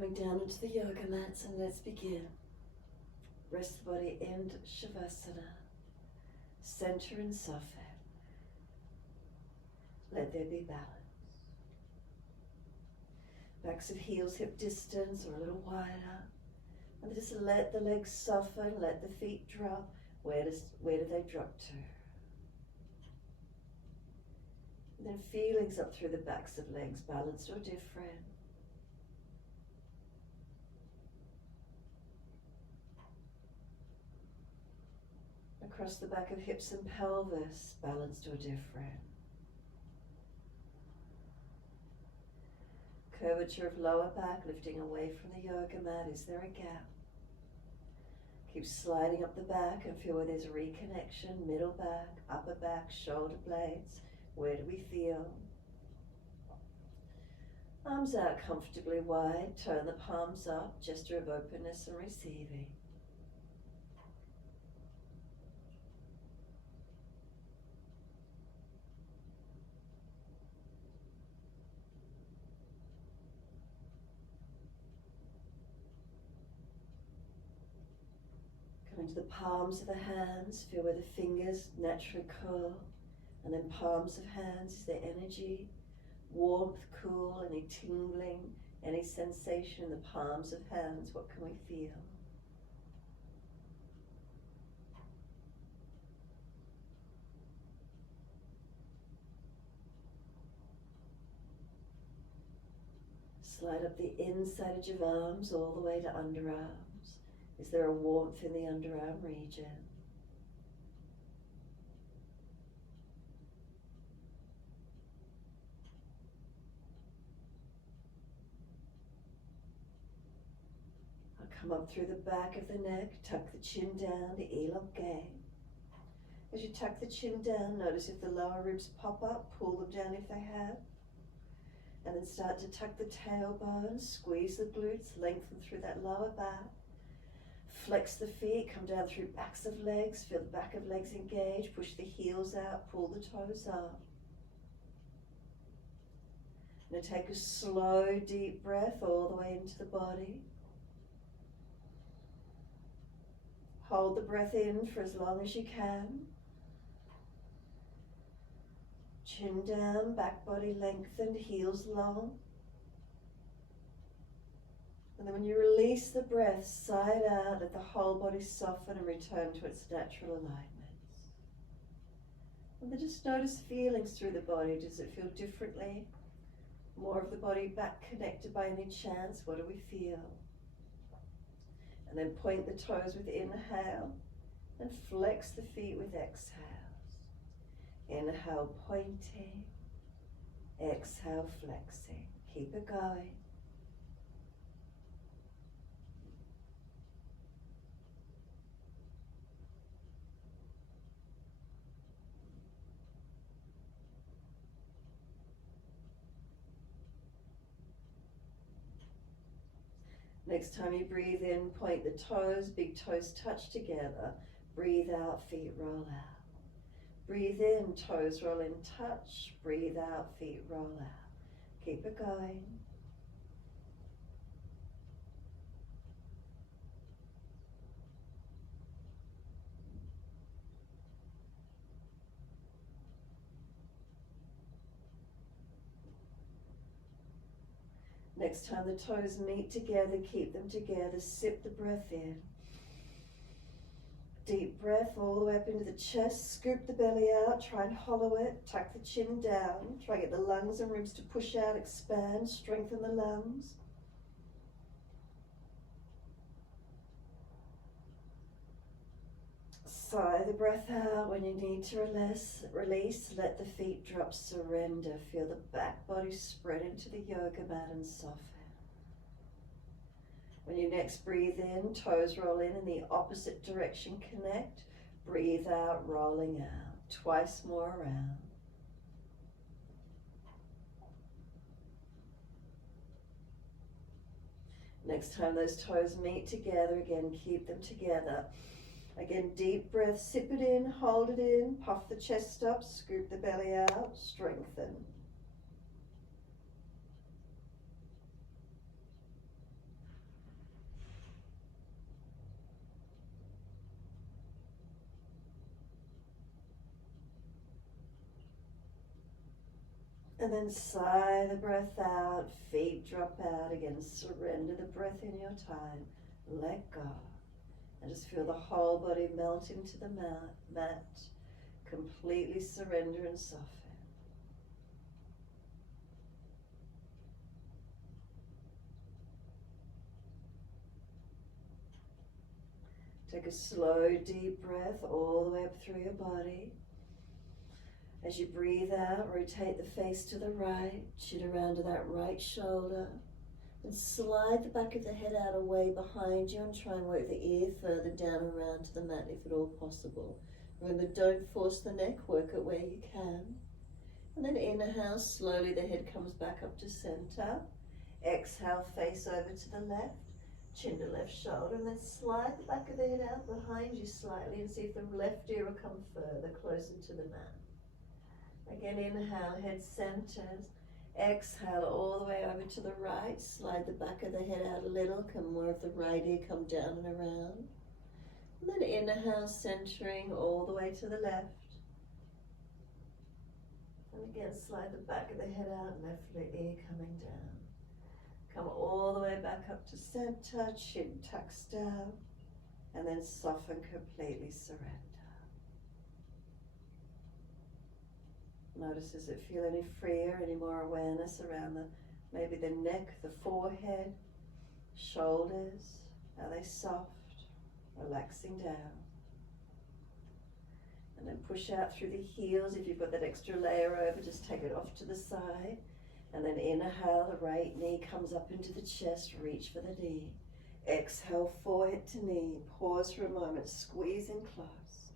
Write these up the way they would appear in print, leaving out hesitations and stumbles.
Coming down into the yoga mats, and let's begin. Rest the body in Shavasana. Center and soften. Let there be balance. Backs of heels hip distance or a little wider. And just let the legs soften, let the feet drop. Where do they drop to? And then feelings up through the backs of legs, balanced or different. Across the back of hips and pelvis, balanced or different. Curvature of lower back, lifting away from the yoga mat. Is there a gap? Keep sliding up the back and feel where there's a reconnection. Middle back, upper back, shoulder blades. Where do we feel? Arms out comfortably wide. Turn the palms up. Gesture of openness and receiving. Come into the palms of the hands, feel where the fingers naturally curl, and then palms of hands. Is there energy, warmth, cool, any tingling, any sensation in the palms of hands? What can we feel? Slide up the inside edge of arms all the way to underarms. Is there a warmth in the underarm region? I'll come up through the back of the neck, tuck the chin down to elongate. As you tuck the chin down, notice if the lower ribs pop up, pull them down if they have. And then start to tuck the tailbone, squeeze the glutes, lengthen through that lower back. Flex the feet, come down through backs of legs, feel the back of legs engage, push the heels out, pull the toes up. Now take a slow, deep breath all the way into the body. Hold the breath in for as long as you can. Chin down, back body lengthened, heels long. And then when you release the breath, side out, let the whole body soften and return to its natural alignments. And then just notice feelings through the body. Does it feel differently? More of the body back connected by any chance? What do we feel? And then point the toes with inhale and flex the feet with exhales. Inhale, pointing. Exhale, flexing. Keep it going. Next time you breathe in, point the toes, big toes touch together. Breathe out, feet roll out. Breathe in, toes roll in, touch. Breathe out, feet roll out. Keep it going. Next time the toes meet together, keep them together. Sip the breath in. Deep breath all the way up into the chest. Scoop the belly out. Try and hollow it. Tuck the chin down. Try and get the lungs and ribs to push out, expand, strengthen the lungs. Sigh the breath out when you need to release. Let the feet drop, surrender. Feel the back body spread into the yoga mat and soften. When you next breathe in, toes roll in the opposite direction, connect. Breathe out, rolling out. Twice more around. Next time those toes meet together, again, keep them together. Again, deep breath, sip it in, hold it in, puff the chest up, scoop the belly out, strengthen. And then sigh the breath out, feet drop out again, surrender the breath in your time, let go. And just feel the whole body melt into the mat, completely surrender and soften. Take a slow, deep breath all the way up through your body. As you breathe out, rotate the face to the right, chin around to that right shoulder, and slide the back of the head out away behind you and try and work the ear further down around to the mat if at all possible. Remember, don't force the neck, work it where you can. And then inhale, slowly the head comes back up to center. Exhale, face over to the left, chin to left shoulder, and then slide the back of the head out behind you slightly and see if the left ear will come further, closer to the mat. Again, inhale, head centers. Exhale, all the way over to the right. Slide the back of the head out a little. Can more of the right ear come down and around. And then inhale, centering all the way to the left. And again, slide the back of the head out, left ear coming down. Come all the way back up to center, chin tucks down, and then soften, completely surrender. Notice, does it feel any freer, any more awareness around maybe the neck, the forehead, shoulders? Are they soft, relaxing down? And then push out through the heels. If you've got that extra layer over, just take it off to the side. And then inhale, the right knee comes up into the chest, reach for the knee. Exhale, forehead to knee. Pause for a moment, squeeze in close.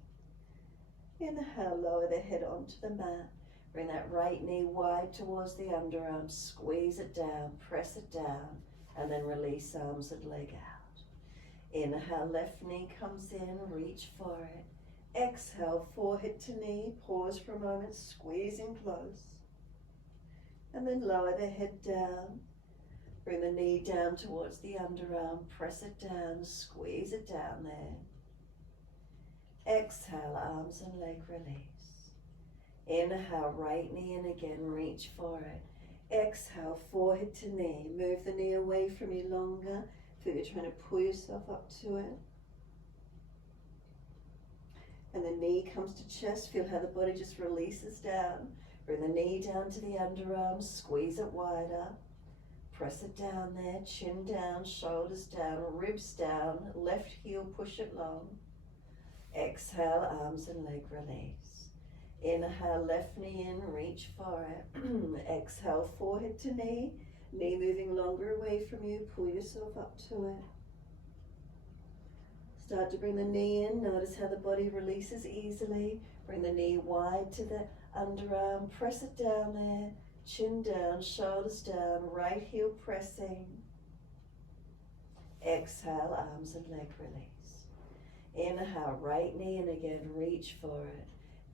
Inhale, lower the head onto the mat. Bring that right knee wide towards the underarm, squeeze it down, press it down, and then release arms and leg out. Inhale, left knee comes in, reach for it. Exhale, forehead to knee, pause for a moment, squeeze in close. And then lower the head down, bring the knee down towards the underarm, press it down, squeeze it down there. Exhale, arms and leg release. Inhale, right knee in again, reach for it. Exhale, forehead to knee. Move the knee away from you longer. Feel you're trying to pull yourself up to it. And the knee comes to chest. Feel how the body just releases down. Bring the knee down to the underarm, squeeze it wider. Press it down there, chin down, shoulders down, ribs down, left heel, push it long. Exhale, arms and leg release. Inhale, left knee in, reach for it. Exhale, forehead to knee. Knee moving longer away from you, pull yourself up to it. Start to bring the knee in, notice how the body releases easily. Bring the knee wide to the underarm, press it down there, chin down, shoulders down, right heel pressing. Exhale, arms and leg release. Inhale, right knee in again, reach for it.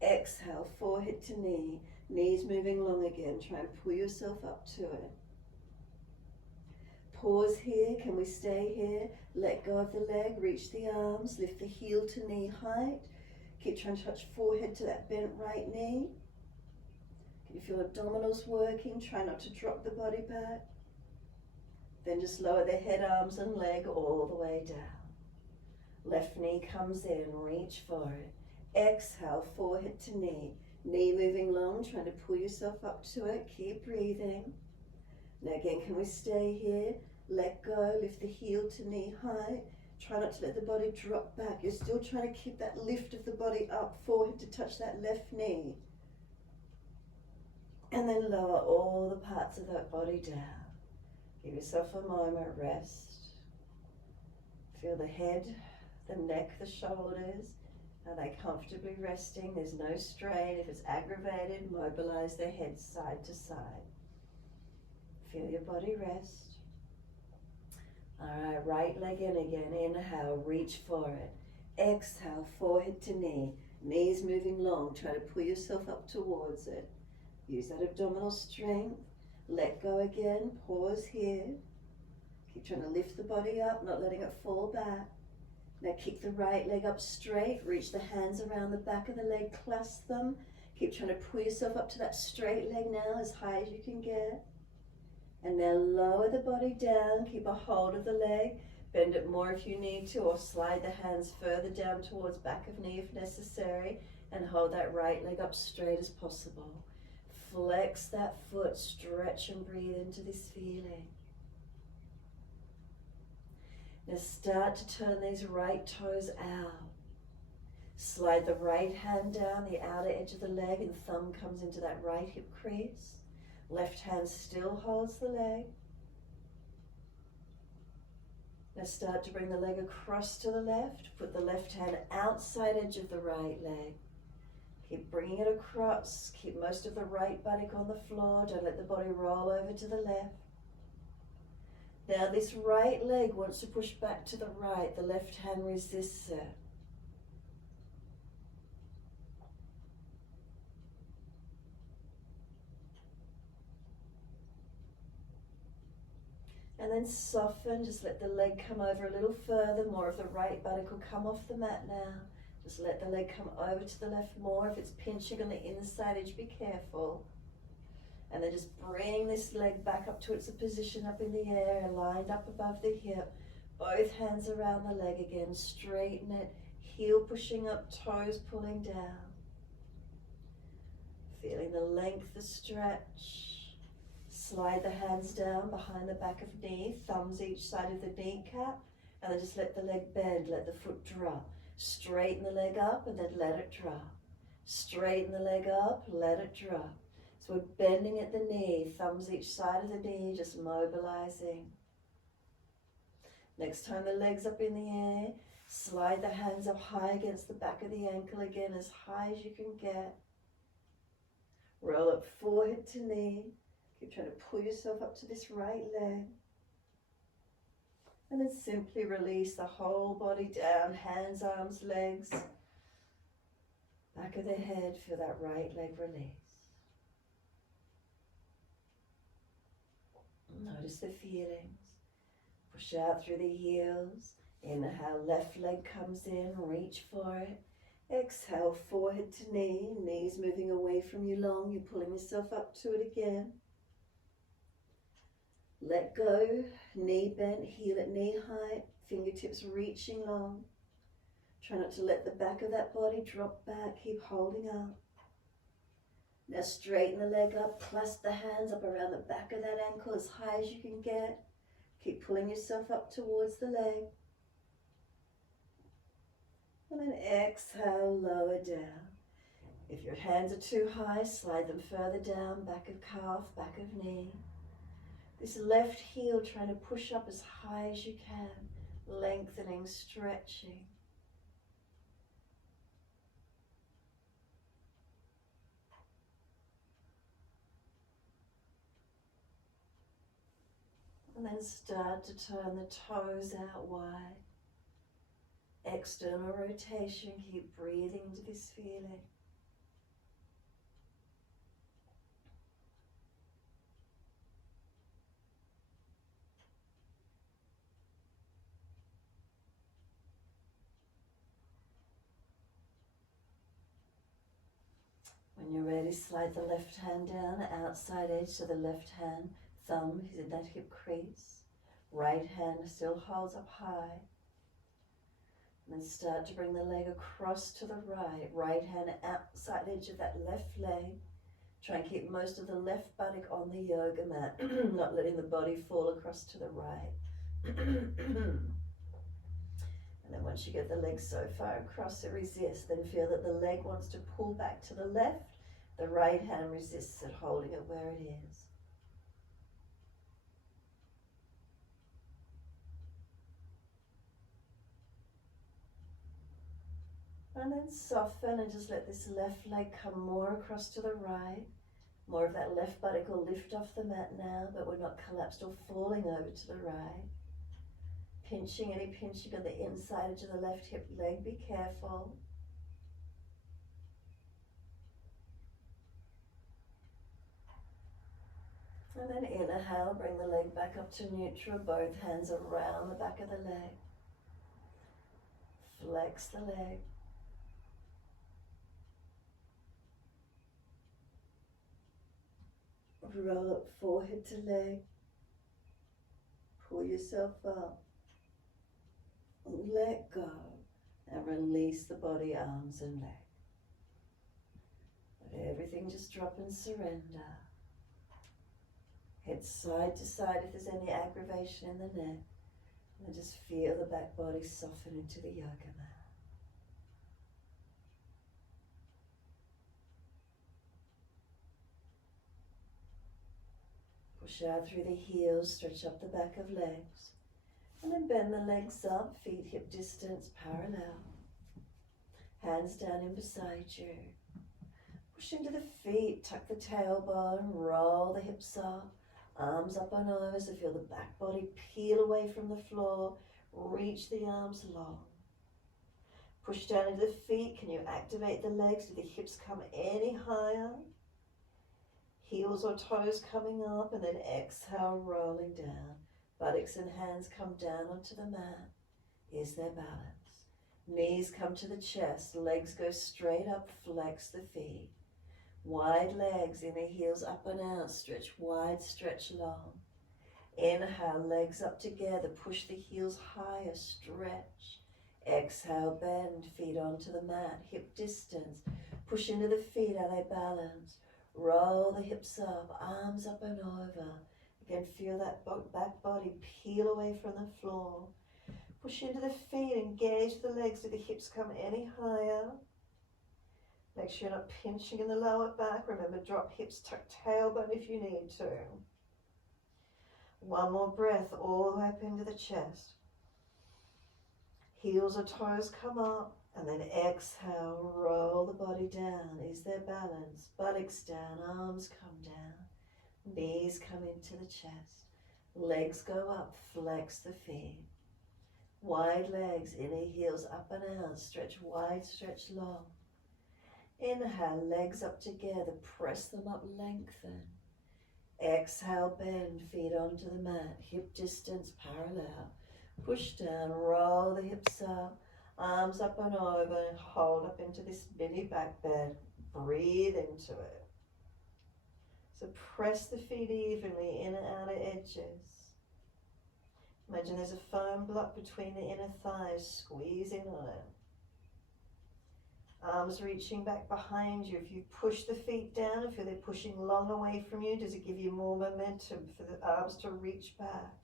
Exhale, forehead to knee, knees moving long again, try and pull yourself up to it. Pause here, can we stay here? Let go of the leg, reach the arms, lift the heel to knee height. Keep trying to touch forehead to that bent right knee. Can you feel abdominals working? Try not to drop the body back. Then just lower the head, arms and leg all the way down. Left knee comes in, reach for it. Exhale, forehead to knee. Knee moving long, trying to pull yourself up to it. Keep breathing. Now again, can we stay here? Let go, lift the heel to knee height. Try not to let the body drop back. You're still trying to keep that lift of the body up, forehead to touch that left knee. And then lower all the parts of that body down. Give yourself a moment, rest. Feel the head, the neck, the shoulders. Are they comfortably resting? There's no strain. If it's aggravated, mobilize their head side to side. Feel your body rest. All right, right leg in again. Inhale, reach for it. Exhale, forehead to knee. Knees moving long. Try to pull yourself up towards it. Use that abdominal strength. Let go again. Pause here. Keep trying to lift the body up, not letting it fall back. Now kick the right leg up straight. Reach the hands around the back of the leg. Clasp them. Keep trying to pull yourself up to that straight leg now, as high as you can get. And now lower the body down, keep a hold of the leg, bend it more if you need to, or slide the hands further down towards back of knee if necessary, and hold that right leg up straight as possible. Flex that foot, stretch and breathe into this feeling. Now start to turn these right toes out. Slide the right hand down the outer edge of the leg and thumb comes into that right hip crease. Left hand still holds the leg. Now start to bring the leg across to the left. Put the left hand outside edge of the right leg. Keep bringing it across. Keep most of the right buttock on the floor. Don't let the body roll over to the left. Now this right leg wants to push back to the right. The left hand resists it. And then soften, just let the leg come over a little further. More of the right buttock will come off the mat now. Just let the leg come over to the left more. If it's pinching on the inside edge, be careful. And then just bring this leg back up to its position up in the air, lined up above the hip. Both hands around the leg again, straighten it. Heel pushing up, toes pulling down. Feeling the length, the stretch. Slide the hands down behind the back of knee, thumbs each side of the kneecap, and then just let the leg bend, let the foot drop. Straighten the leg up and then let it drop. Straighten the leg up, let it drop. So we're bending at the knee, thumbs each side of the knee, just mobilizing. Next time the leg's up in the air, slide the hands up high against the back of the ankle again, as high as you can get. Roll up forehead to knee. Keep trying to pull yourself up to this right leg. And then simply release the whole body down, hands, arms, legs. Back of the head, feel that right leg release. Notice the feelings. Push out through the heels. Inhale, left leg comes in, reach for it. Exhale, forehead to knee, knees moving away from you long, you're pulling yourself up to it again. Let go, knee bent, heel at knee height, fingertips reaching long. Try not to let the back of that body drop back, keep holding up. Now straighten the leg up, clasp the hands up around the back of that ankle as high as you can get. Keep pulling yourself up towards the leg. And then exhale, lower down. If your hands are too high, slide them further down, back of calf, back of knee. This left heel trying to push up as high as you can, lengthening, stretching. And then start to turn the toes out wide. External rotation, keep breathing into this feeling. When you're ready, slide the left hand down, outside edge to the left hand, thumb is in that hip crease. Right hand still holds up high. And then start to bring the leg across to the right. Right hand outside edge of that left leg. Try and keep most of the left buttock on the yoga mat, not letting the body fall across to the right. And then once you get the leg so far across it resists, then feel that the leg wants to pull back to the left. The right hand resists it, holding it where it is. And then soften and just let this left leg come more across to the right. More of that left buttock will lift off the mat now, but we're not collapsed or falling over to the right. Pinching, any pinching on the inside edge of the left hip leg, be careful. And then inhale, bring the leg back up to neutral, both hands around the back of the leg. Flex the leg. Roll up forehead to leg. Pull yourself up. Let go and release the body, arms and leg. Let everything just drop and surrender. Head side to side if there's any aggravation in the neck. And just feel the back body soften into the yoga mat. Push out through the heels, stretch up the back of legs. And then bend the legs up, feet hip distance parallel. Hands down in beside you. Push into the feet, tuck the tailbone, roll the hips up. Arms up and over, so feel the back body peel away from the floor. Reach the arms long. Push down into the feet. Can you activate the legs? Do the hips come any higher? Heels or toes coming up, and then exhale, rolling down. Buttocks and hands come down onto the mat. Is there balance? Knees come to the chest. Legs go straight up, flex the feet. Wide legs, inner heels up and out, stretch wide, stretch long. Inhale, legs up together, push the heels higher, stretch. Exhale, bend, feet onto the mat, hip distance. Push into the feet, are they balanced? Roll the hips up, arms up and over. Again, feel that back body peel away from the floor. Push into the feet, engage the legs, do the hips come any higher? Make sure you're not pinching in the lower back. Remember, drop hips, tuck tailbone if you need to. One more breath all the way up into the chest. Heels or toes come up, and then exhale, roll the body down. Is there balance? Buttocks down, arms come down. Knees come into the chest. Legs go up, flex the feet. Wide legs, inner heels up and out. Stretch wide, stretch long. Inhale, legs up together, press them up, lengthen. Exhale, bend, feet onto the mat, hip distance parallel. Push down, roll the hips up, arms up and over, and hold up into this mini back bend. Breathe into it. So press the feet evenly, inner outer edges. Imagine there's a foam block between the inner thighs, squeeze in on it. Arms reaching back behind you. If you push the feet down, if they're pushing long away from you, does it give you more momentum for the arms to reach back?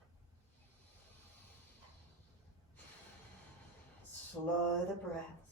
Slow the breaths.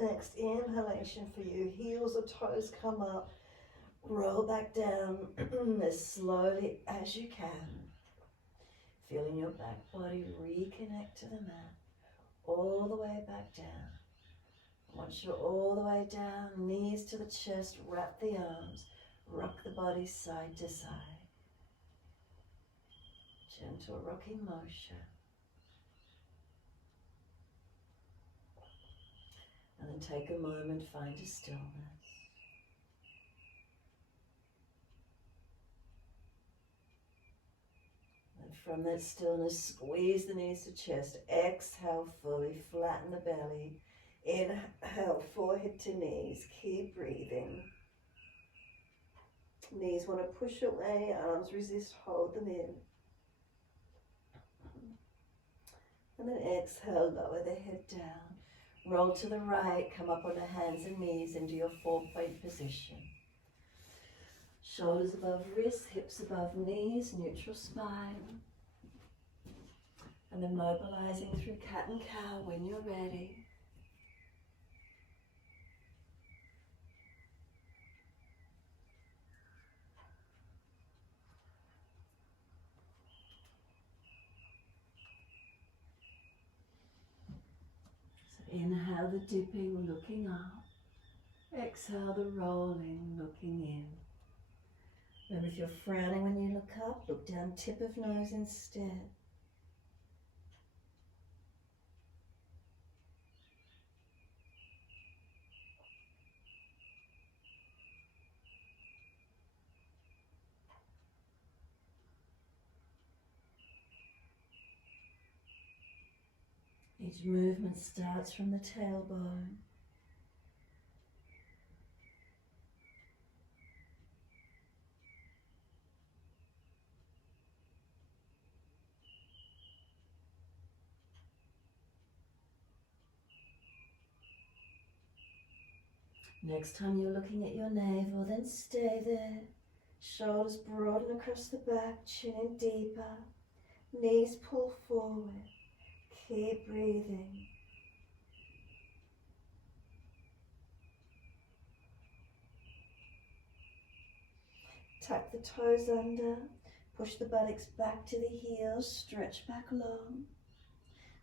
Next inhalation for you, heels or toes come up, roll back down as slowly as you can. Feeling your back body reconnect to the mat, all the way back down. Once you're all the way down, knees to the chest, wrap the arms, rock the body side to side. Gentle rocking motion. And then take a moment, find a stillness. And from that stillness, squeeze the knees to chest. Exhale fully, flatten the belly. Inhale, forehead to knees. Keep breathing. Knees want to push away, arms resist, hold them in. And then exhale, lower the head down. Roll to the right, come up on the hands and knees into your 4-point position. Shoulders above wrists, hips above knees, neutral spine. And then mobilizing through cat and cow when you're ready. Inhale the dipping, looking up. Exhale the rolling, looking in. Remember, if you're frowning when you look up, look down tip of nose instead. Each movement starts from the tailbone. Next time you're looking at your navel, then stay there. Shoulders broaden across the back, chin in deeper. Knees pull forward. Keep breathing. Tuck the toes under. Push the buttocks back to the heels. Stretch back long.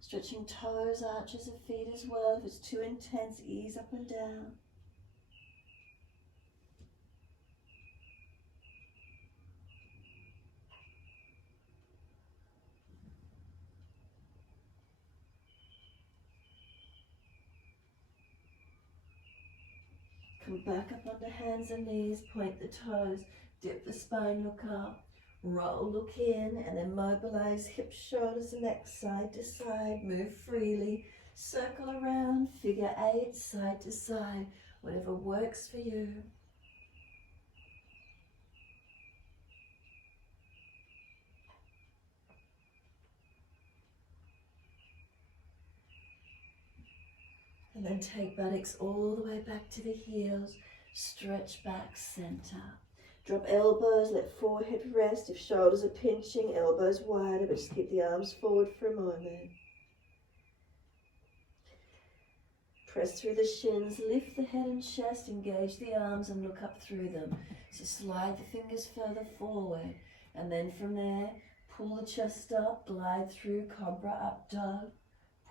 Stretching toes, arches of feet as well. If it's too intense, ease up and down. Come back up onto hands and knees, point the toes, dip the spine, look up, roll, look in, and then mobilize hips, shoulders, and neck side to side. Move freely, circle around, figure 8, side to side, whatever works for you. And then take buttocks all the way back to the heels, stretch back, center. Drop elbows, let forehead rest. If shoulders are pinching, elbows wider, but just keep the arms forward for a moment. Press through the shins, lift the head and chest, engage the arms and look up through them. So slide the fingers further forward, and then from there, pull the chest up, glide through, cobra up dog.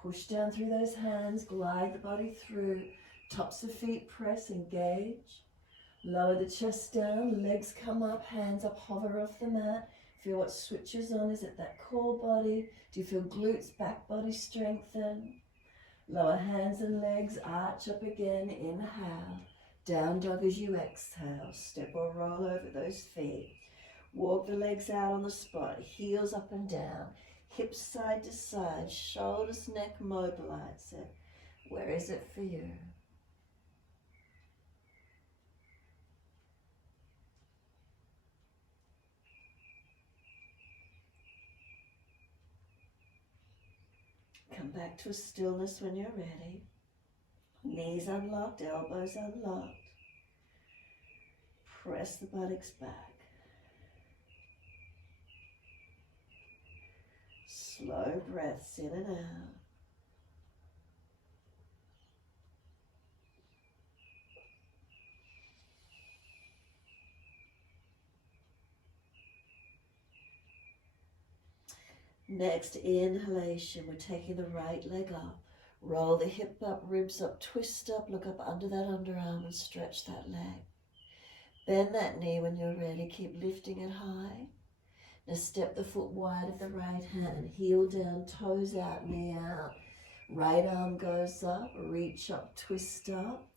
Push down through those hands, glide the body through, tops of feet press, engage. Lower the chest down, legs come up, hands up, hover off the mat. Feel what switches on. Is it that core body? Do you feel glutes, back body strengthen? Lower hands and legs, arch up again, inhale. Down dog as you exhale. Step or roll over those feet. Walk the legs out on the spot, heels up and down. Hips side to side, shoulders, neck, mobilize it. Where is it for you? Come back to a stillness when you're ready. Knees unlocked, elbows unlocked. Press the buttocks back. Slow breaths in and out. Next inhalation, we're taking the right leg up. Roll the hip up, ribs up, twist up, look up under that underarm and stretch that leg. Bend that knee when you're ready, keep lifting it high. Now step the foot wide of the right hand, heel down, toes out, knee out. Right arm goes up, reach up, twist up.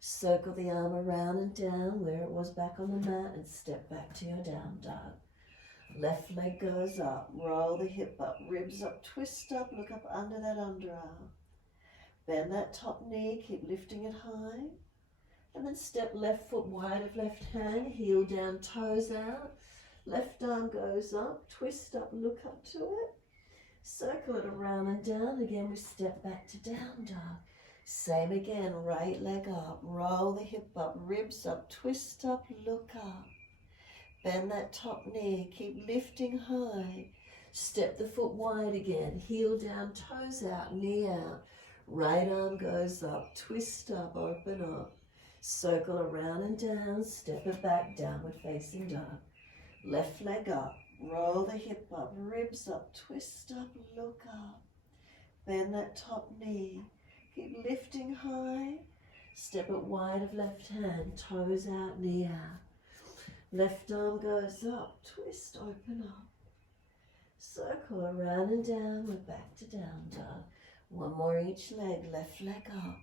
Circle the arm around and down where it was back on the mat and step back to your down dog. Left leg goes up, roll the hip up, ribs up, twist up, look up under that underarm. Bend that top knee, keep lifting it high. And then step left foot wide of left hand, heel down, toes out. Left arm goes up, twist up, look up to it. Circle it around and down. Again, we step back to down dog. Same again, right leg up, roll the hip up, ribs up, twist up, look up. Bend that top knee, keep lifting high. Step the foot wide again, heel down, toes out, knee out. Right arm goes up, twist up, open up. Circle around and down, step it back, downward facing dog. Left leg up, roll the hip up, ribs up, twist up, look up. Bend that top knee, Keep lifting high. Step it wide of left hand, toes out, knee out. Left arm goes up, twist, open up. Circle around and down, we're back to down dog. One more each leg, left leg up.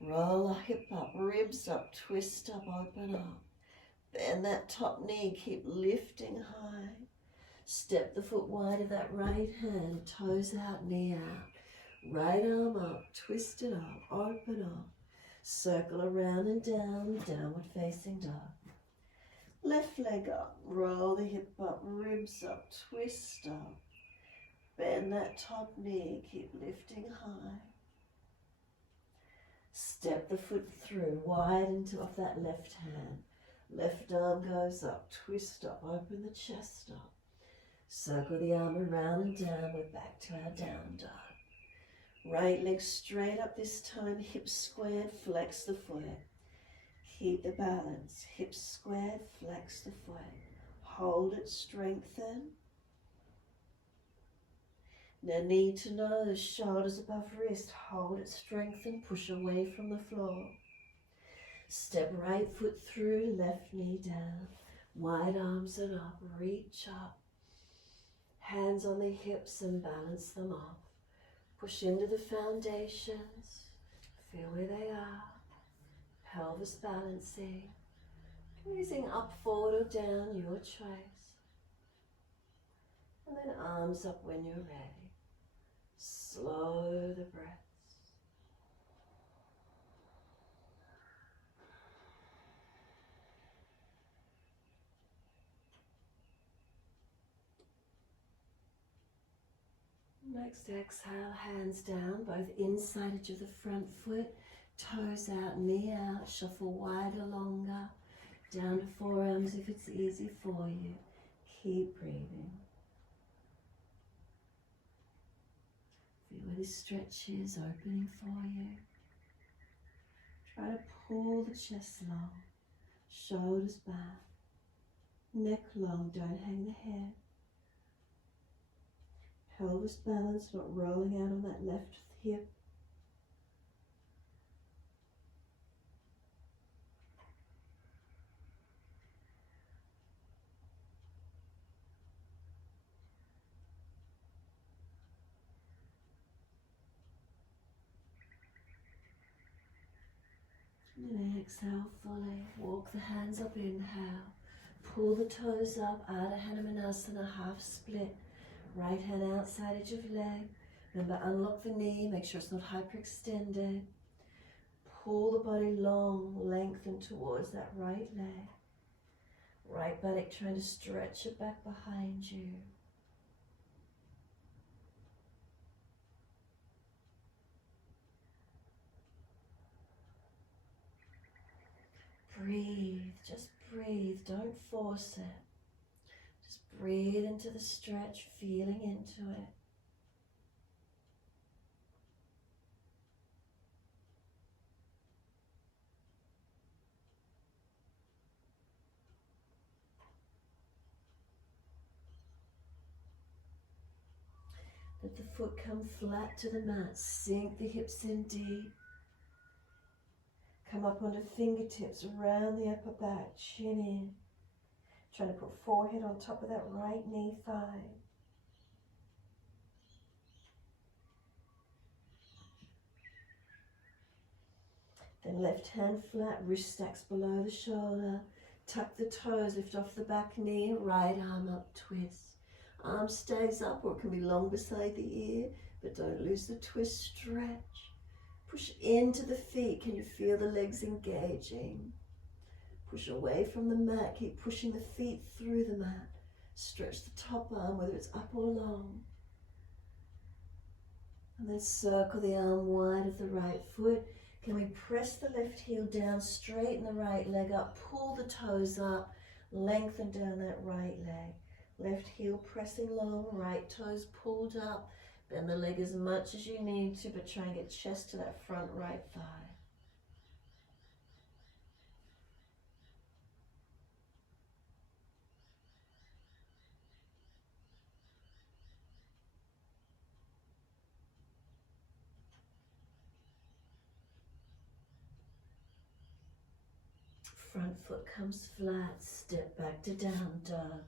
Roll a hip up, ribs up, twist up, open up. Bend that top knee, keep lifting high. Step the foot wide of that right hand, toes out, knee out. Right arm up, twist it up, open up. Circle around and down, downward facing dog. Left leg up, roll the hip up, ribs up, twist up. Bend that top knee, keep lifting high. Step the foot through, wide into off that left hand. Left arm goes up, twist up, open the chest up. Circle the arm around and down, we're back to our down dog. Right leg straight up this time, hips squared, flex the foot. Keep the balance, hips squared, flex the foot. Hold it, strengthen. Now knee to nose, shoulders above wrist. Hold it, strengthen, push away from the floor. Step right foot through, left knee down. Wide arms and up, reach up. Hands on the hips and balance them off. Push into the foundations. Feel where they are. Pelvis balancing. Using up, forward or down, your choice. And then arms up when you're ready. Slow the breaths. Next exhale, hands down, both inside edge of the front foot, toes out, knee out, shuffle wider, longer, down to forearms if it's easy for you. Keep breathing. Feel where this stretch is opening for you. Try to pull the chest long, shoulders back, neck long, don't hang the head. Pelvis balance, not rolling out on that left hip. And then exhale fully. Walk the hands up, inhale. Pull the toes up, Ardha Hanumanasana, half split. Right hand outside edge of leg. Remember, unlock the knee, make sure it's not hyperextended. Pull the body long, lengthen towards that right leg. Right buttock trying to stretch it back behind you. Breathe, just breathe, don't force it. Just breathe into the stretch, feeling into it. Let the foot come flat to the mat, sink the hips in deep. Come up onto fingertips, around the upper back, chin in. Trying to put forehead on top of that right knee thigh. Then left hand flat, wrist stacks below the shoulder. Tuck the toes, lift off the back knee, right arm up, twist. Arm stays up, or it can be long beside the ear, but don't lose the twist, stretch. Push into the feet, can you feel the legs engaging? Push away from the mat, keep pushing the feet through the mat. Stretch the top arm, whether it's up or long. And then circle the arm wide of the right foot. Can we press the left heel down, straighten the right leg up, pull the toes up, lengthen down that right leg. Left heel pressing long, right toes pulled up. Bend the leg as much as you need to, but try and get chest to that front right thigh. front foot comes flat, step back to down dog.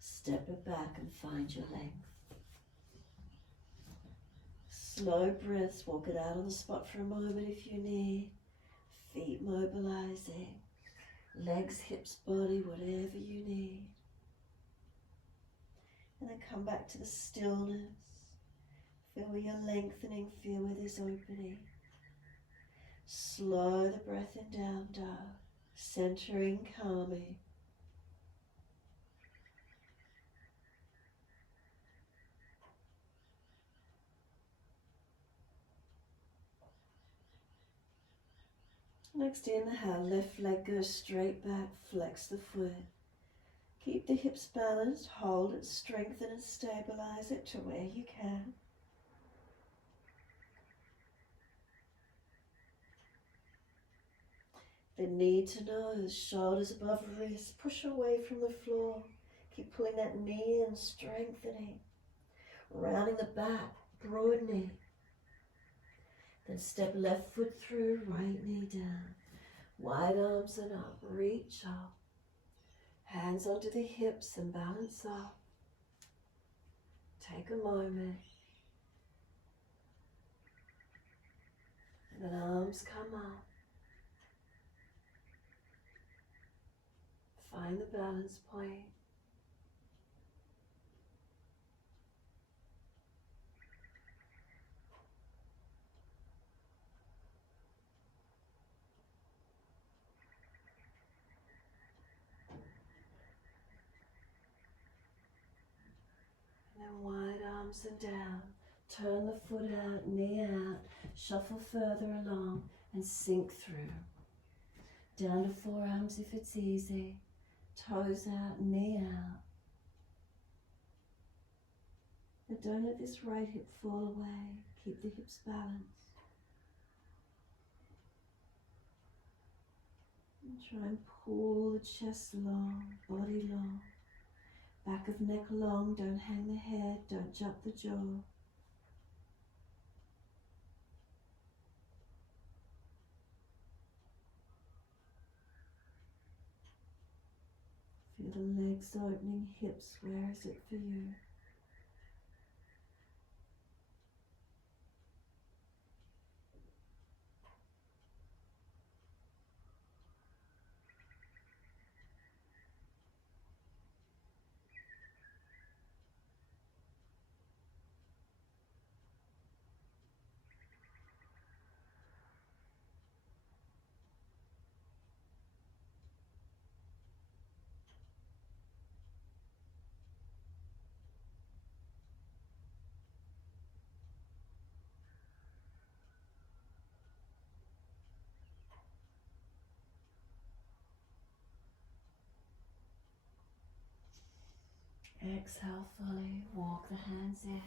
Step it back and find your length. Slow breaths, walk it out on the spot for a moment if you need. Feet mobilizing, legs, hips, body, whatever you need. And then come back to the stillness. Feel where you're lengthening, feel where there's opening. Slow the breath in down dog, centering, calming. Next inhale, left leg goes straight back, flex the foot. Keep the hips balanced, hold it, strengthen and stabilize it to where you can. The knee to nose, shoulders above wrists, push away from the floor. Keep pulling that knee in, strengthening. Rounding the back, broadening. Then step left foot through, right knee down. Wide arms and up, reach up. Hands onto the hips and balance up. Take a moment. And then arms come up. Find the balance point. And then wide arms and down. Turn the foot out, knee out. Shuffle further along and sink through. Down to forearms if it's easy. Toes out, knee out. And don't let this right hip fall away. Keep the hips balanced. And try and pull the chest long, body long. Back of neck long, don't hang the head, don't jump the jaw. Feel the legs opening, hips, where is it for you? Exhale fully, walk the hands in,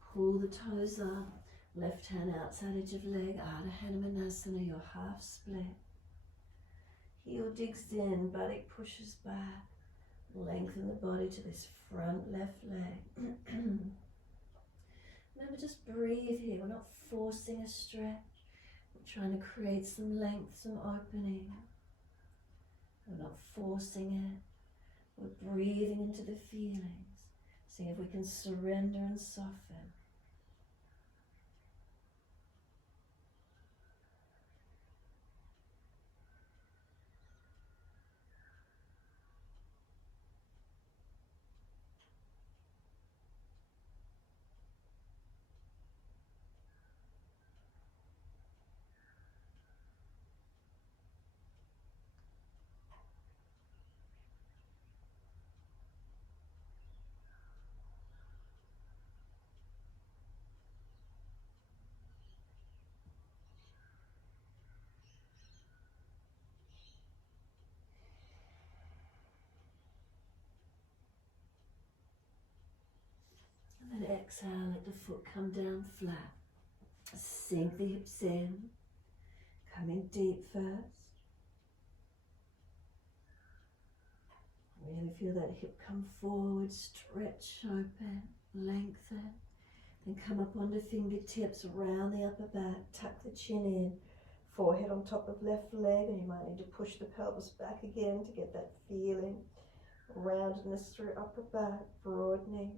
pull the toes up, left hand outside edge of leg, Ardha Hanumanasana, your half split. Heel digs in, buttock pushes back, lengthen the body to this front left leg. Remember, just breathe here, we're not forcing a stretch, we're trying to create some length, some opening. We're not forcing it. We're breathing into the feelings, seeing if we can surrender and soften. And then exhale, let the foot come down flat. Sink the hips in, coming deep first. Really feel that hip come forward, stretch open, lengthen. Then come up onto fingertips, round the upper back, tuck the chin in, Forehead on top of left leg, and you might need to push the pelvis back again to get that feeling. Roundness through upper back, broadening.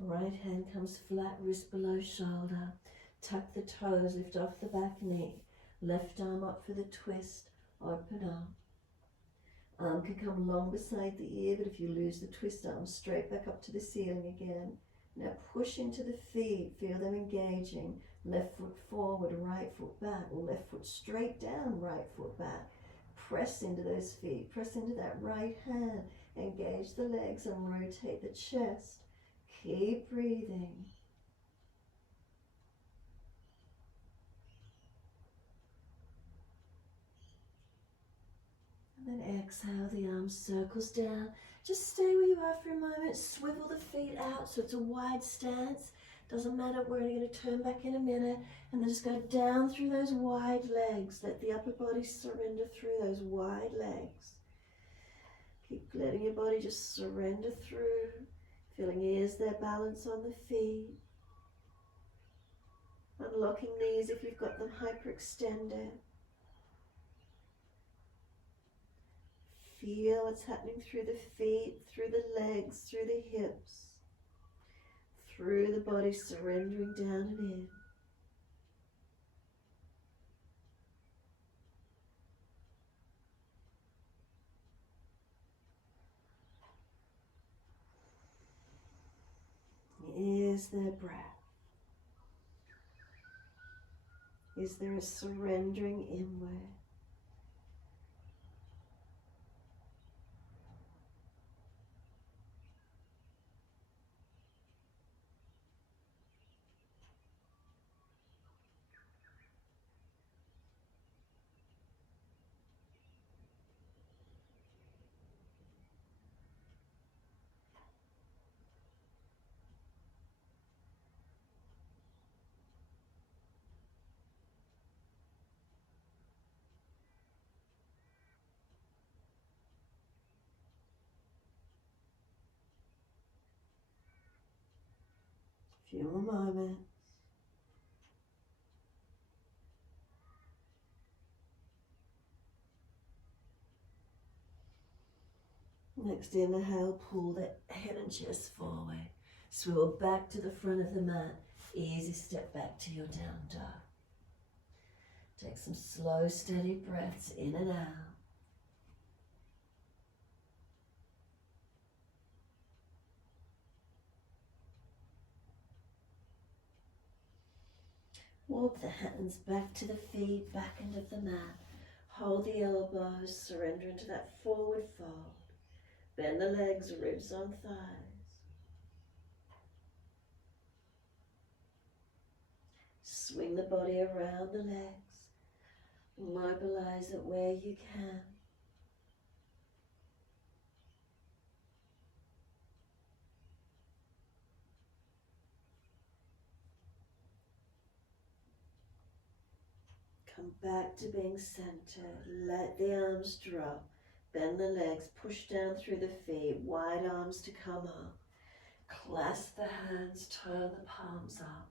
Right hand comes flat, wrist below shoulder. Tuck the toes, lift off the back knee. Left arm up for the twist, open up. Arm can come long beside the ear, but if you lose the twist, arm straight back up to the ceiling again. Now push into the feet, feel them engaging. Left foot forward, right foot back, or left foot straight down, right foot back. Press into those feet, press into that right hand. Engage the legs and rotate the chest. Keep breathing. And then exhale, the arm circles down. Just stay where you are for a moment. Swivel the feet out so it's a wide stance. Doesn't matter, we're only going to turn back in a minute. And then just go down through those wide legs. Let the upper body surrender through those wide legs. Keep letting your body just surrender through. Feeling is there balance on the feet. Unlocking knees if you've got them hyperextended. Feel what's happening through the feet, through the legs, through the hips, through the body, surrendering down and in. Is there breath? Is there a surrendering inward? Few more moments. Next inhale, pull the head and chest forward. Swivel back to the front of the mat. Easy step back to your down dog. Take some slow, steady breaths in and out. Walk the hands back to the feet, back into the mat. Hold the elbows, surrender into that forward fold. Bend the legs, ribs on thighs. Swing the body around the legs. Mobilize it where you can. Come back to being centered. Let the arms drop. Bend the legs, push down through the feet, wide arms to come up. Clasp the hands, turn the palms up.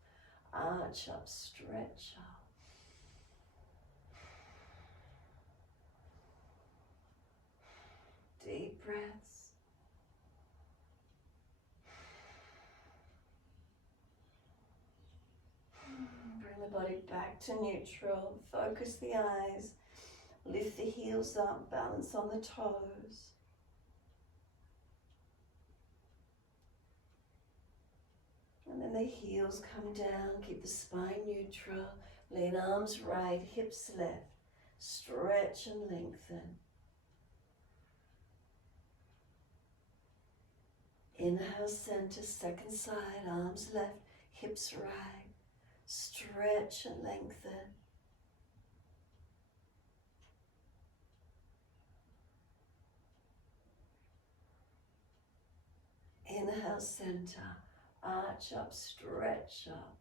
Arch up, stretch up. Deep breaths. Bring the body back to neutral. Focus the eyes. Lift the heels up, balance on the toes. And then the heels come down, keep the spine neutral. Lean arms right, hips left. Stretch and lengthen. Inhale, center, second side, arms left, hips right. Stretch and lengthen. Inhale, center, arch up, stretch up.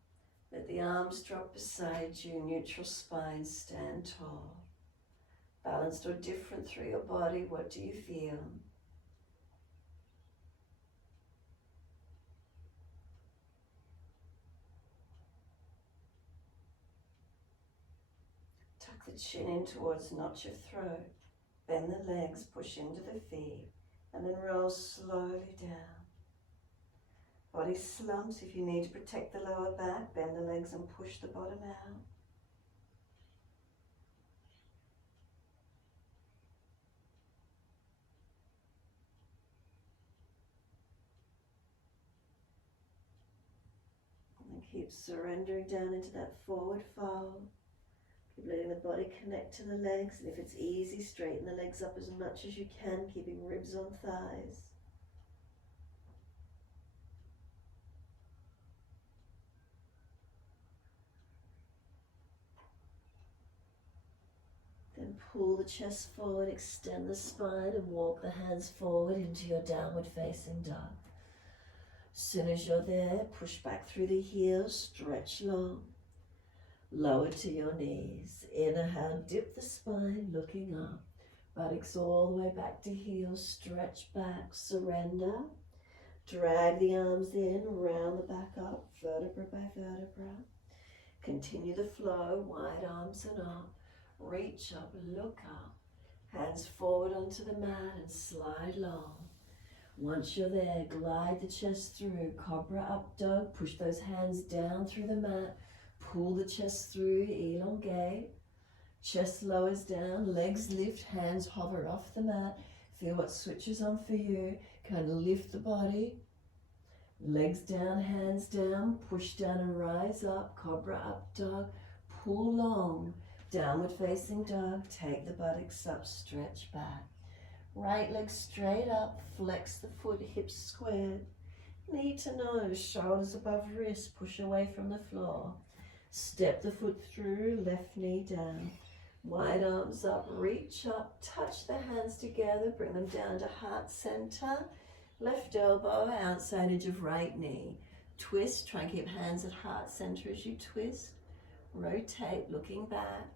Let the arms drop beside you, neutral spine, stand tall. Balanced or different through your body, what do you feel? Tuck the chin in towards not your throat. Bend the legs, push into the feet, and then roll slowly down. Body slumps. If you need to protect the lower back, bend the legs and push the bottom out. And keep surrendering down into that forward fold. Keep letting the body connect to the legs, and if it's easy, straighten the legs up as much as you can, keeping ribs on thighs. Then pull the chest forward, extend the spine, and walk the hands forward into your downward facing dog. As soon as you're there, push back through the heels, stretch long. Lower to your knees. Inhale, dip the spine, looking up. Buttocks all the way back to heels, stretch back, surrender. Drag the arms in, round the back up, vertebra by vertebra. Continue the flow, wide arms and up. Reach up, look up. Hands forward onto the mat and slide long. Once you're there, glide the chest through. Cobra up dog, push those hands down through the mat. Pull the chest through, elongate. Chest lowers down, legs lift, hands hover off the mat. Feel what switches on for you. Kind of lift the body. Legs down, hands down, push down and rise up. Cobra up dog, pull long. Downward facing dog, take the buttocks up, stretch back. Right leg straight up, flex the foot, hips squared. Knee to nose, shoulders above wrist, push away from the floor. Step the foot through, left knee down. Wide arms up, reach up, touch the hands together, bring them down to heart center. Left elbow, outside edge of right knee. Twist, try and keep hands at heart center as you twist. Rotate, looking back.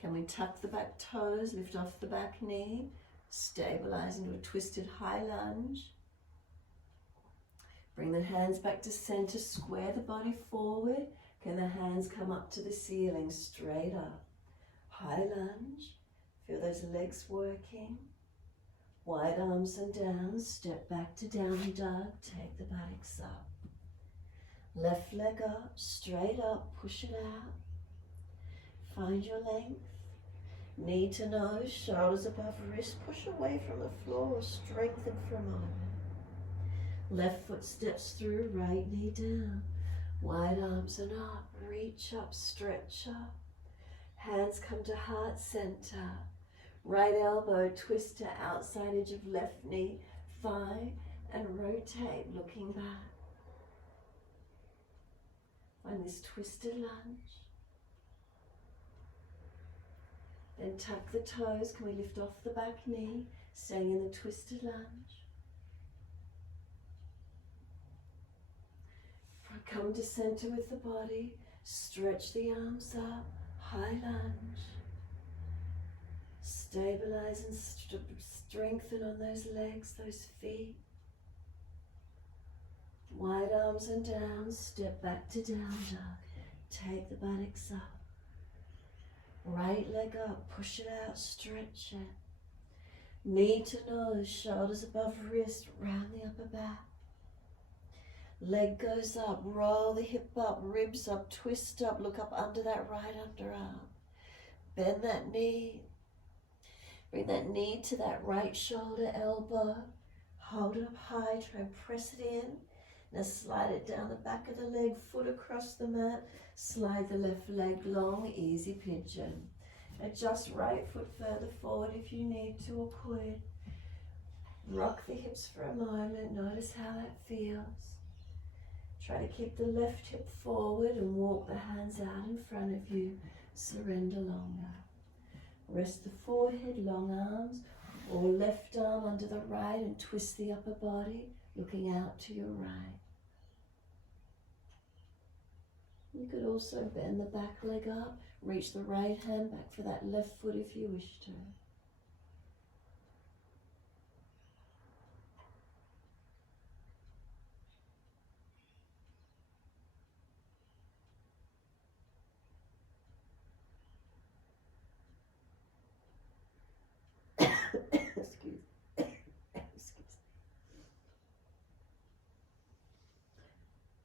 Can we tuck the back toes, lift off the back knee, stabilize into a twisted high lunge. Bring the hands back to center, square the body forward. Can the hands come up to the ceiling, straight up. High lunge, feel those legs working. Wide arms and down, step back to down dog, take the buttocks up. Left leg up, straight up, push it out. Find your length. Knee to nose, shoulders above wrist, push away from the floor, strengthen for a moment. Left foot steps through, right knee down. Wide arms and up, reach up, stretch up. Hands come to heart center. Right elbow, twist to outside edge of left knee, thigh, and rotate, looking back. Find this twisted lunge. Then tuck the toes. Can we lift off the back knee, staying in the twisted lunge? Come to center with the body. Stretch the arms up, high lunge. Stabilize and strengthen on those legs, those feet. Wide arms and down, step back to down dog. Take the buttocks up. Right leg up, push it out, stretch it. Knee to nose, shoulders above wrist, round the upper back. Leg goes up, roll the hip up, ribs up, twist up, look up under that right underarm. Bend that knee. Bring that knee to that right shoulder, elbow. Hold it up high, try and press it in. Now slide it down the back of the leg, foot across the mat. Slide the left leg long, easy pigeon. Adjust right foot further forward if you need to or could. Rock the hips for a moment, notice how that feels. Try to keep the left hip forward and walk the hands out in front of you. Surrender longer. Rest the forehead, long arms, or left arm under the right and twist the upper body. looking out to your right. You could also bend the back leg up, reach the right hand back for that left foot if you wish to. Excuse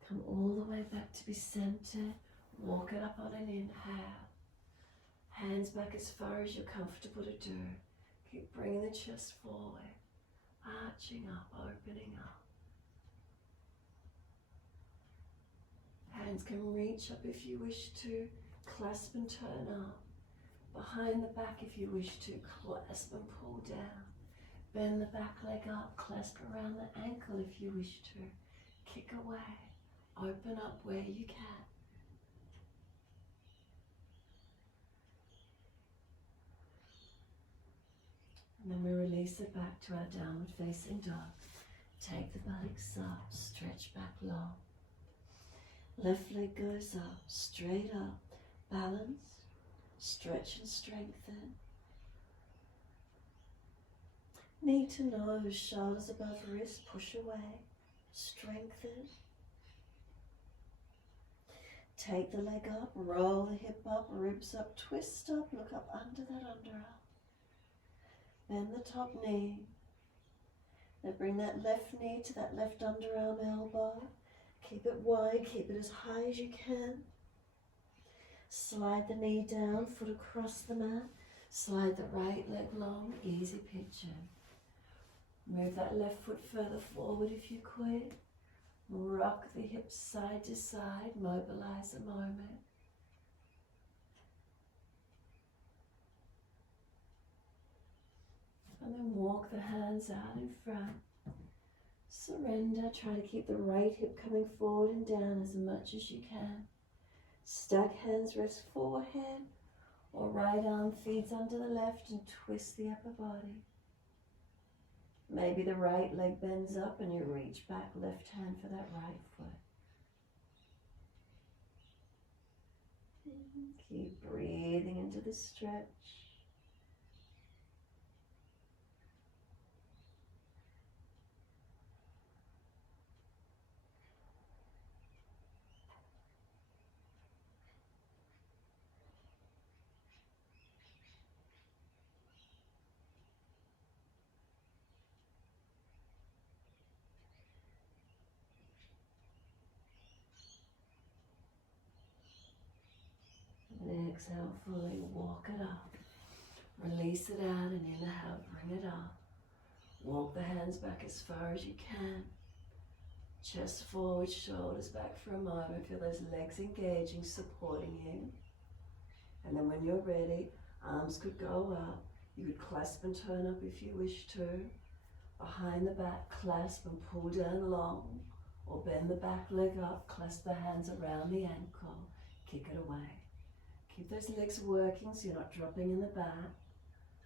Come all the way back to be centered. Walk it up on an inhale. Hands back as far as you're comfortable to do. Keep bringing the chest forward, arching up, opening up. Hands can reach up if you wish to, clasp and turn up. Behind the back if you wish to, clasp and pull down. Bend the back leg up, clasp around the ankle if you wish to. Kick away, open up where you can. And then we release it back to our downward facing dog. Take the buttocks up, stretch back long. Left leg goes up, straight up, balance, stretch and strengthen. Knee to nose, shoulders above wrist, push away, strengthen. Take the leg up, roll the hip up, ribs up, twist up, look up under that underarm. Bend the top knee. Then bring that left knee to that left underarm elbow. Keep it wide, keep it as high as you can. Slide the knee down, foot across the mat. Slide the right leg long, easy pigeon. Move that left foot further forward if you could. Rock the hips side to side, mobilize a moment. And then walk the hands out in front. Surrender, try to keep the right hip coming forward and down as much as you can. Stack hands, rest forehead, or right arm feeds under the left and twist the upper body. Maybe the right leg bends up and you reach back, left hand for that right foot. Keep breathing into the stretch. And exhale fully, walk it up. Release it out and inhale, bring it up. Walk the hands back as far as you can. Chest forward, shoulders back for a moment. Feel those legs engaging, supporting you. And then when you're ready, arms could go up. You could clasp and turn up if you wish to. Behind the back, clasp and pull down long. Or bend the back leg up, clasp the hands around the ankle. Kick it away. Keep those legs working so you're not dropping in the back.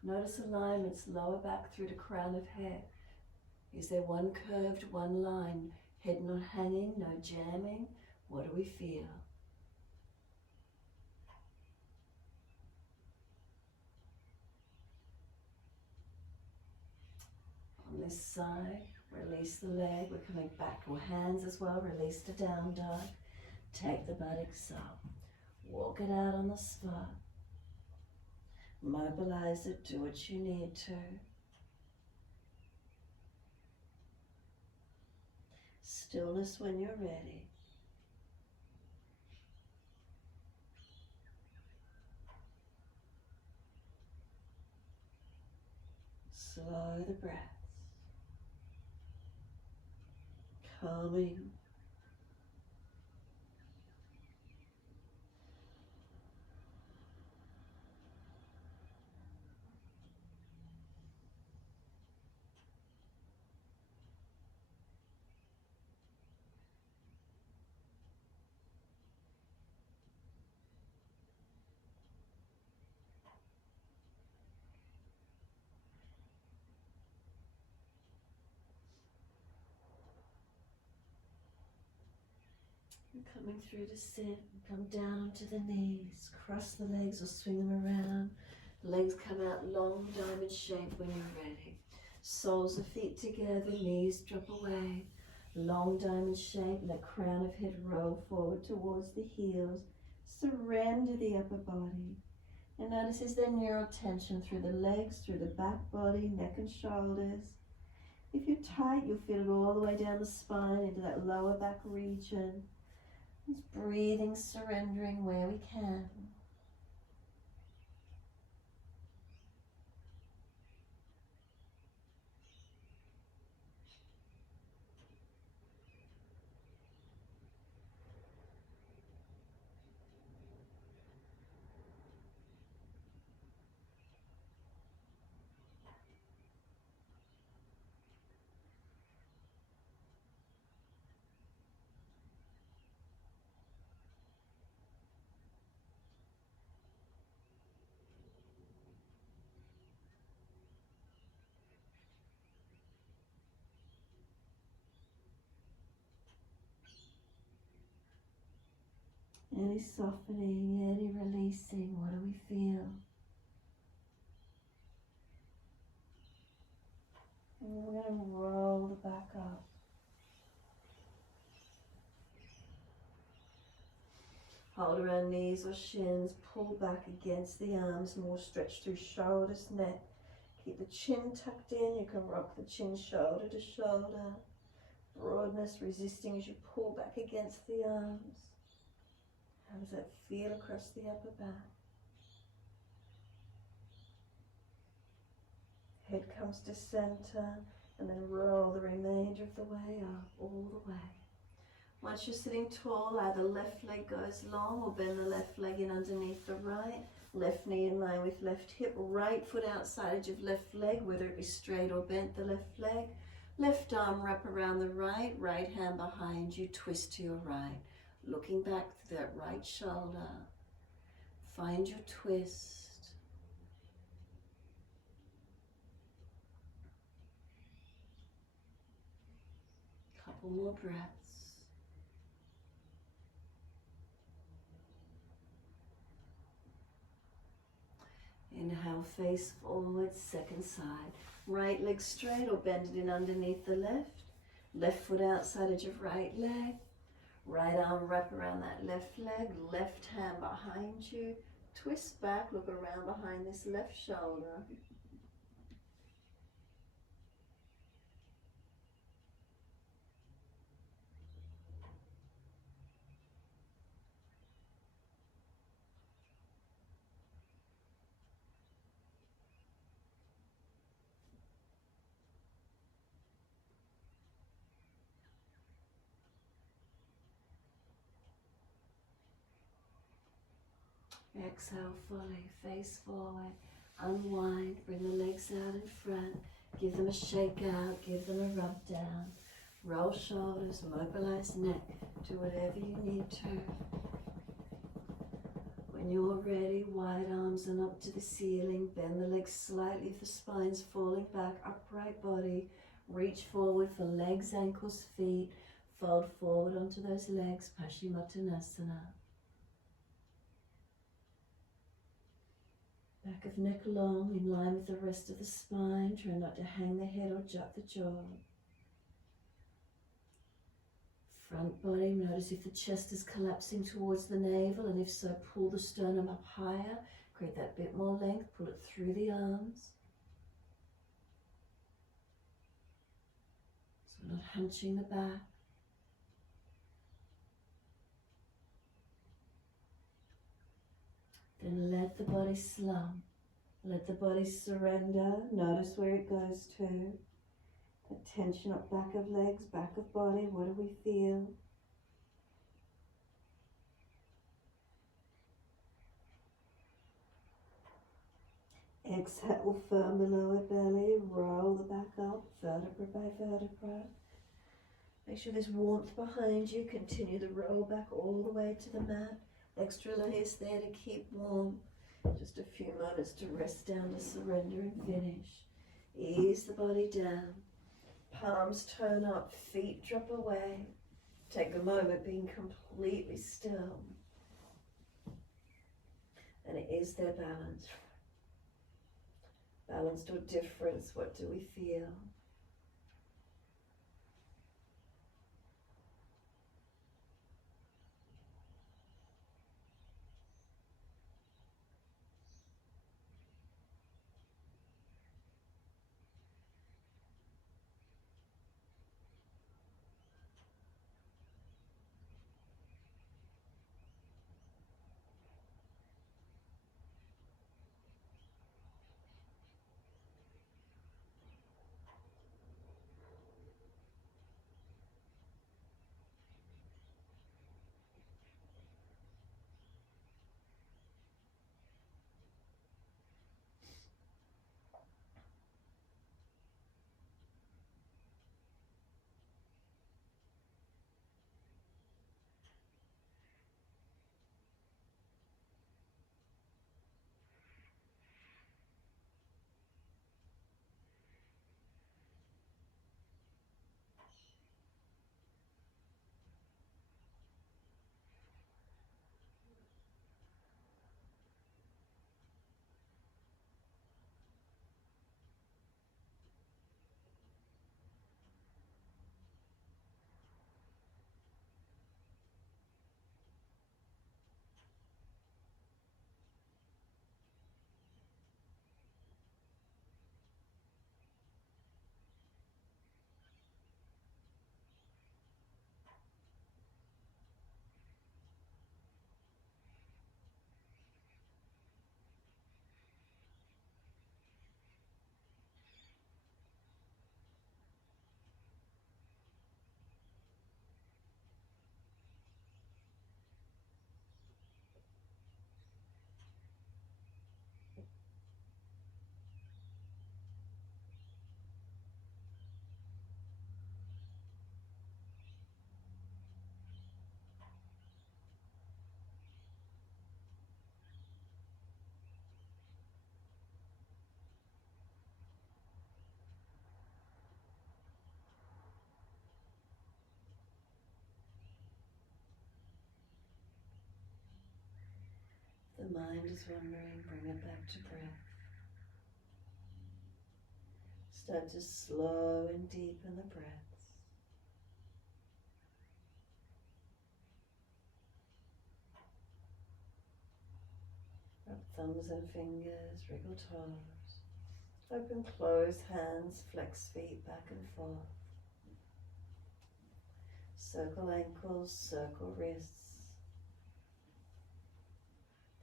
Notice alignments, lower back through to crown of head. Is there one curved, one line? Head not hanging, no jamming. What do we feel? On this side, release the leg. We're coming back, or hands as well. Release to down dog. Take the buttocks up. Walk it out on the spot. Mobilize it, do what you need to. Stillness when you're ready. Slow the breaths. Calming. And coming through to sit, come down onto the knees, cross the legs or swing them around. Legs come out long diamond shape when you're ready. Soles of feet together, knees drop away. Long diamond shape, let crown of head roll forward towards the heels. Surrender the upper body. And notice is there neural tension through the legs, through the back body, neck and shoulders. If you're tight, you'll feel it all the way down the spine into that lower back region. Just breathing, surrendering where we can. Any softening, any releasing, what do we feel? And we're going to roll the back up. Hold around knees or shins, pull back against the arms, more stretch through shoulders, neck. Keep the chin tucked in, you can rock the chin shoulder to shoulder. Broadness, resisting as you pull back against the arms. How does that feel across the upper back? Head comes to center and then roll the remainder of the way up, all the way. Once you're sitting tall, either left leg goes long or bend the left leg in underneath the right. Left knee in line with left hip, right foot outside edge of left leg, whether it be straight or bent the left leg. Left arm wrap around the right, right hand behind you, twist to your right. Looking back through that right shoulder. Find your twist. Couple more breaths. Inhale, face forward, second side. Right leg straight or bend it in underneath the left. Left foot outside edge of right leg. Right arm wrap around that left leg. Left hand behind you. Twist back, look around behind this left shoulder. Exhale fully, face forward, unwind, bring the legs out in front, give them a shake out, give them a rub down, roll shoulders, mobilize neck, do whatever you need to. When you're ready, wide arms and up to the ceiling, bend the legs slightly if the spine's falling back, upright body, reach forward for legs, ankles, feet, fold forward onto those legs, Paschimottanasana. Back of neck long, in line with the rest of the spine. Try not to hang the head or jut the jaw. Front body, notice if the chest is collapsing towards the navel, and if so, pull the sternum up higher. Create that bit more length, pull it through the arms. So we're not hunching the back. Then let the body slump. Let the body surrender. Notice where it goes to. The tension up back of legs, back of body. What do we feel? Exhale, firm the lower belly. Roll the back up, vertebra by vertebra. Make sure there's warmth behind you. Continue the roll back all the way to the mat. Extra layers there to keep warm. Just a few moments to rest down, to surrender and finish. Ease the body down. Palms turn up, feet drop away. Take a moment being completely still. And is there balance? Balanced or difference? What do we feel? The mind is wandering, bring it back to breath. Start to slow and deepen the breaths. Rub thumbs and fingers, wriggle toes. Open, close hands, flex feet back and forth. Circle ankles, circle wrists.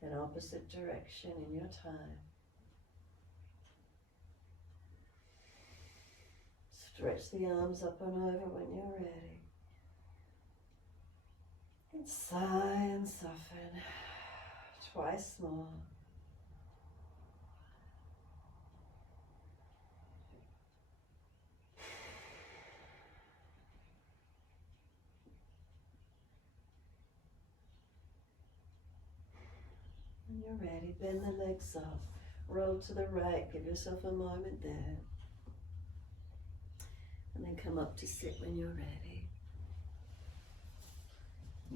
Then opposite direction in your time. Stretch the arms up and over when you're ready. And sigh and soften. Twice more. When you're ready, bend the legs up. Roll to the right. Give yourself a moment there. And then come up to sit when you're ready.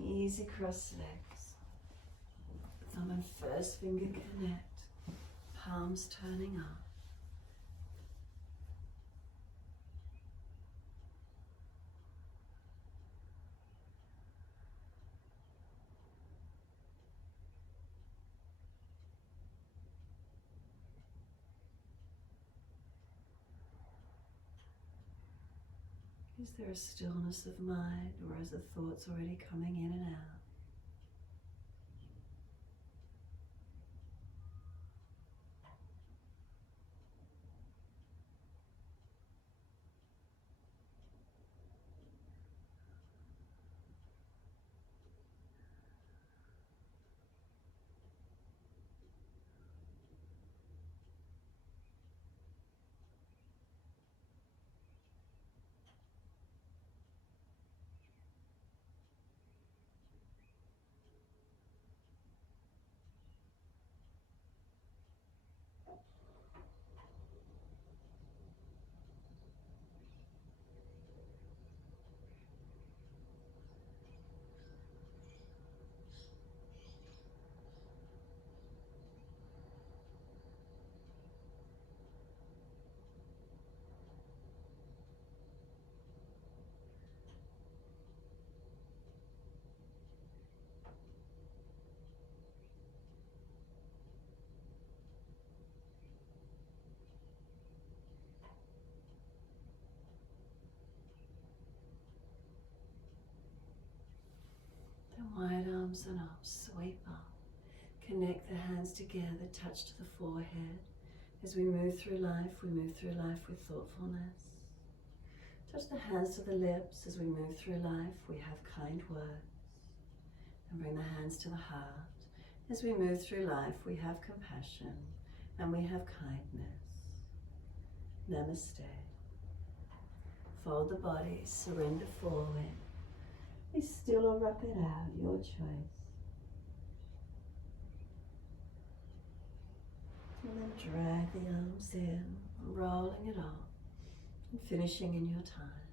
Easy cross legs. Thumb and first finger connect. Palms turning up. Is there a stillness of mind, or is the thoughts already coming in and out? Wide arms and up, sweep up. Connect the hands together, touch to the forehead. As we move through life with thoughtfulness. Touch the hands to the lips. As we move through life, we have kind words. And bring the hands to the heart. As we move through life, we have compassion and we have kindness. Namaste. Fold the body, surrender forward. Be still or rock it out, your choice. And then drag the arms in, rolling it up and finishing in your time.